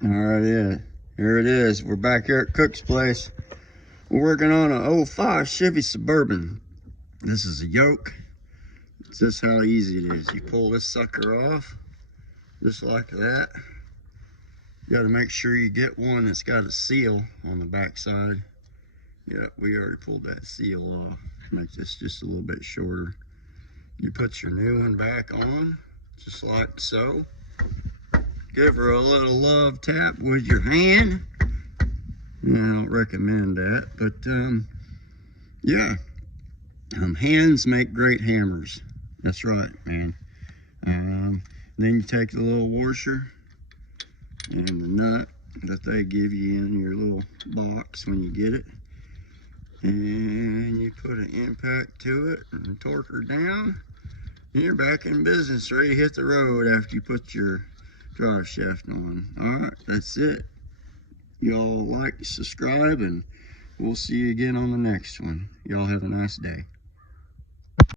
Alright, yeah. Here it is. We're back here at Cook's place. We're working on an 05 Chevy Suburban. This is a yoke. It's just how easy it is. You pull this sucker off, just like that. You gotta make sure you get one that's got a seal on the back side. Yeah, we already pulled that seal off. Make this just a little bit shorter. You put your new one back on, just like so. Give her a little love tap with your hand. Yeah, I don't recommend that, but yeah, hands make great hammers. That's right, man. Then you take the little washer and the nut that they give you in your little box when you get it, and you put an impact to it and torque her down, and you're back in business, ready to hit the road after you put your drive shaft on. All right, that's it. Y'all like, subscribe, and we'll see you again on the next one. Y'all have a nice day.